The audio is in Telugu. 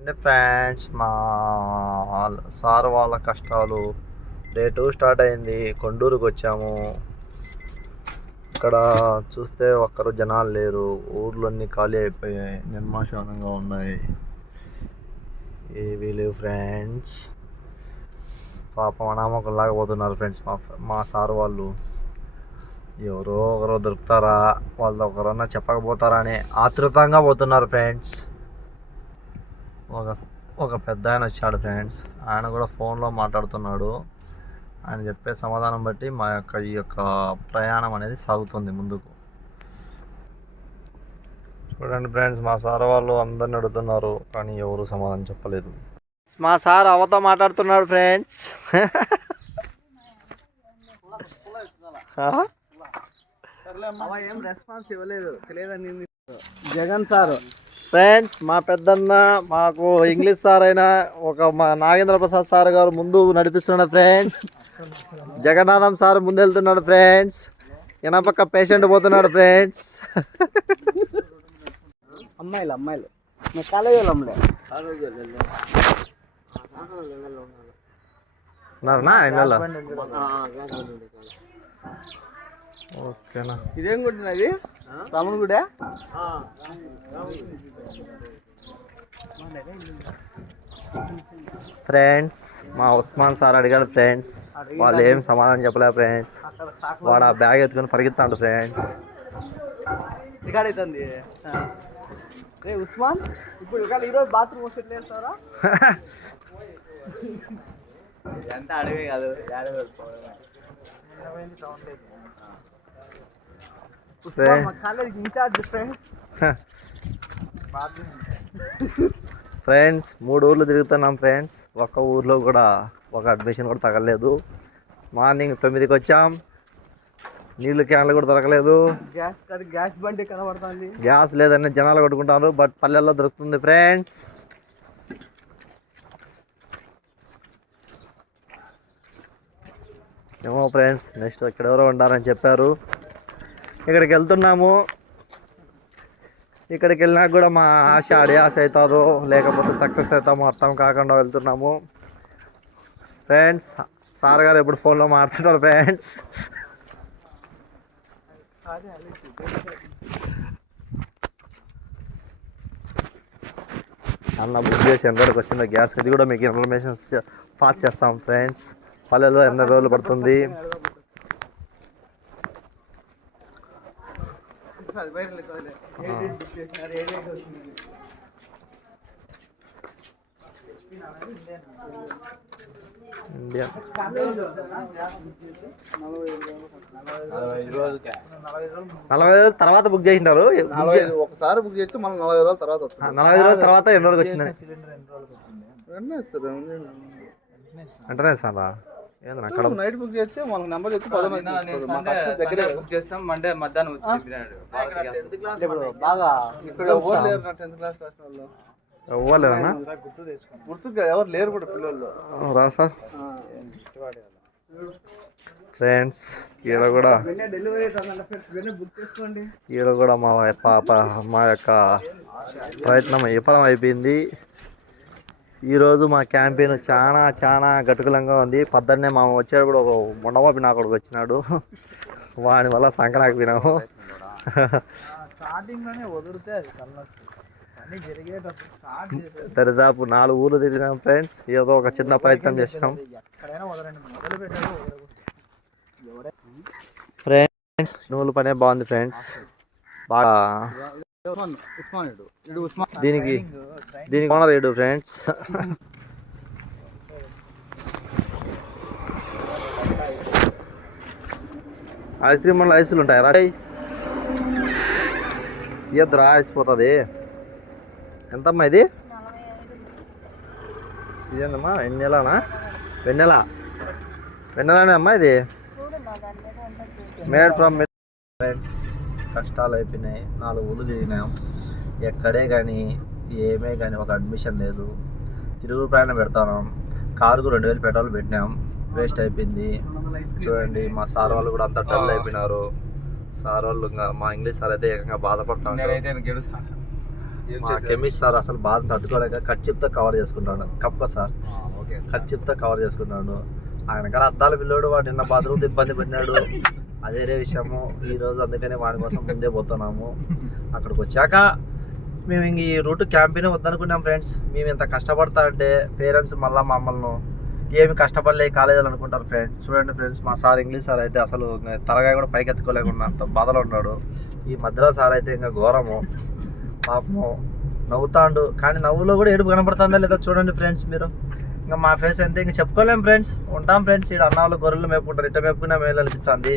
అంటే ఫ్రెండ్స్ మా సార్ వాళ్ళ కష్టాలు డే 2 స్టార్ట్ అయింది. కొండూరుకి వచ్చాము. ఇక్కడ చూస్తే ఒక్కరు జనాలు లేరు. ఊర్లన్నీ ఖాళీ అయిపోయాయి, నిర్మానుష్యంగా ఉన్నాయి. ఏవీ లేవు ఫ్రెండ్స్. పాపం అనామకుల్లాగా పోతున్నారు ఫ్రెండ్స్. మా సార్ వాళ్ళు ఎవరో ఒకరు దొరుకుతారా, వాళ్ళు ఒకరన్నా చెప్పకపోతారా అని ఆతృతంగా పోతున్నారు ఫ్రెండ్స్. ఒక పెద్ద ఆయన వచ్చాడు ఫ్రెండ్స్. ఆయన కూడా ఫోన్లో మాట్లాడుతున్నాడు. ఆయన చెప్పే సమాధానం బట్టి మా యొక్క ఈ యొక్క ప్రయాణం అనేది సాగుతుంది ముందుకు. చూడండి ఫ్రెండ్స్, మా సార్ వాళ్ళు అందరిని అడుగుతున్నారు కానీ ఎవరు సమాధానం చెప్పలేదు. మా సార్ అవతో మాట్లాడుతున్నాడు ఫ్రెండ్స్. ఏం రెస్పాన్స్ ఇవ్వలేదు, తెలియదని జగన్ సార్. ఫ్రెండ్స్, మా పెద్దన్న మాకు ఇంగ్లీష్ సార్ అయినా మా నాగేంద్ర ప్రసాద్ సార్ గారు ముందు నడిపిస్తున్నాడు ఫ్రెండ్స్. జగన్నాథం సార్ ముందు వెళ్తున్నాడు ఫ్రెండ్స్. పక్క పేషెంట్ పోతున్నాడు ఫ్రెండ్స్. అమ్మాయిలు కాలేజీ అమ్మలే ఓకేనా. ఇదేం గుడినది? రాముని గుడే. ఫ్రెండ్స్, మా ఉస్మాన్ సార్ అడిగాడు ఫ్రెండ్స్. వాళ్ళు ఏం సమాధానం చెప్పలేదు ఫ్రెండ్స్. వాడు ఆ బ్యాగ్ ఎత్తుకొని పరిగెత్తాడు ఫ్రెండ్స్. రికార్డ్ అవుతుంది. రే ఉస్మాన్, ఇప్పుడు ఈరోజు బాత్రూమ్ వస్తేస్తారా? ఎంత అడవి కాదు. కాలేజీకి ఇన్ఛార్జ్ ఫ్రెండ్స్ 3 ఊర్లు తిరుగుతున్నాం ఫ్రెండ్స్. ఒక్క ఊర్లో కూడా ఒక అడ్మిషన్ కూడా తగలేదు. మార్నింగ్ 9కి వచ్చాం, నీళ్ళు క్యాన్లు కూడా దొరకలేదు. గ్యాస్ బండి కనబడుతుంది. గ్యాస్ లేదని జనాలు కొట్టుకుంటారు, బట్ పల్లెల్లో దొరుకుతుంది ఫ్రెండ్స్. ఏమో ఫ్రెండ్స్, నెక్స్ట్ ఇక్కడ ఎవరో ఉండాలని చెప్పారు. ఇక్కడికి వెళ్తున్నాము. ఇక్కడికి వెళ్ళినాక కూడా మా ఆశ అడియాస అవుతుందో లేకపోతే సక్సెస్ అవుతామో అర్థం కాకుండా వెళ్తున్నాము ఫ్రెండ్స్. సార్ గారు ఎప్పుడు ఫోన్లో మాట్లాడుతున్నారు ఫ్రెండ్స్. అన్న బుక్ చేసి ఎంతవరకు వచ్చిందో గ్యాస్, ఇది కూడా మీకు ఇన్ఫర్మేషన్ పాస్ చేస్తాం ఫ్రెండ్స్. పల్లెలో ఎన్ని రోజులు పడుతుంది. ఇండియా 45 తర్వాత బుక్ చేసినారు. ఒకసారి బుక్ చేస్తే మనం 45 రోజుల తర్వాత వస్తుంది. 45 రోజుల తర్వాత ఎన్ని రోజులకు వచ్చింది? వెంటనే ఇస్తారా? నైట్ బుక్ చేస్తే మనకు నెంబర్ చెప్తే దగ్గర బుక్ చేస్తాం. మండే మధ్యాహ్నం బాగా ఇక్కడ ఎవరు లేరు. 10th క్లాస్ వాళ్ళు ఇవ్వలేదన్నా, గుర్తుగా ఎవరు లేరు కూడా పిల్లలు. రా సార్. ఫ్రెండ్స్, ఈడ కూడా మా యొక్క ప్రయత్నం విఫలం అయిపోయింది. ఈరోజు మా క్యాంపెయిన్ చాలా గట్టుకులంగా ఉంది. పొద్దున్నే మా వచ్చేటప్పుడు ఒక మొండమాపి నా కొడుకు వచ్చినాడు. వాని వల్ల సంకనాకపోయినాము. దరిదాపు 4 ఊర్లు తిరిగినాం ఫ్రెండ్స్. ఏదో ఒక చిన్న ప్రయత్నం చేసినాం ఫ్రెండ్స్. నూలు పనే బాగుంది ఫ్రెండ్స్. బాగా దీనికి ఓనర్ ఏడు ఫ్రెండ్స్. ఐస్ క్రీమ్ వల్ల ఐసులు ఉంటాయి రా. ఇద్దరు ఐసిపోతుంది. ఎంతమ్మా ఇది? ఇదేందమ్మా, వెన్నెలానే అమ్మా ఇది. Made from friends. కష్టాలు అయిపోయినాయి. 4 ఊళ్ళు తిరిగినాం. ఎక్కడే కానీ ఏమే కానీ ఒక అడ్మిషన్ లేదు. తిరుగు ప్రయాణం పెడతాం. కారుకు 2000 పెట్రోల్ పెట్టినాం, వేస్ట్ అయిపోయింది. చూడండి, మా సార్ వాళ్ళు కూడా అంతా డల్ అయిపోయినారు. సార్ వాళ్ళు ఇంకా మా ఇంగ్లీష్ సార్ అయితే ఏకంగా బాధపడుతున్నారు. మా కెమిస్ట్ సార్ అసలు బాధ తట్టుకోలేక కచ్చిప్తో కవర్ చేసుకుంటాడు. కప్ప సార్ ఓకే కచ్చిప్తో కవర్ చేసుకుంటాడు. ఆయన కానీ అద్దాల పిల్లోడు వాడు నిన్న బాత్రూమ్ ఇబ్బంది పడినాడు. అదేరే విషయము ఈరోజు, అందుకని వాడి కోసం ముందే పోతున్నాము. అక్కడికి వచ్చాక మేము ఇంక ఈ రూట్ క్యాంపీనే వద్దనుకున్నాం ఫ్రెండ్స్. మేము ఇంత కష్టపడతా అంటే పేరెంట్స్ మళ్ళీ మమ్మల్ని ఏమి కష్టపడలే కాలేజీలు అనుకుంటారు ఫ్రెండ్స్. చూడండి ఫ్రెండ్స్, మా సార్ ఇంగ్లీష్ సార్ అయితే అసలు తలగాయ కూడా పైకి ఎత్తుకోలేకుండా అంత బాధలో ఉన్నాడు. ఈ మధ్యలో సార్ అయితే ఇంకా ఘోరము, పాపము నవ్వుతాండు. కానీ నవ్వులో కూడా ఏడుపు కనపడుతుందా లేదా చూడండి ఫ్రెండ్స్ మీరు. ఇంకా మా ఫేస్ అయితే ఇంకా చెప్పుకోలేం ఫ్రెండ్స్. ఉంటాం ఫ్రెండ్స్, ఇక్కడ అన్న వాళ్ళు గొర్రెలు మేపుకుంటారు, ఇట్ట మేపుకున్నా మేలు అనిపించింది.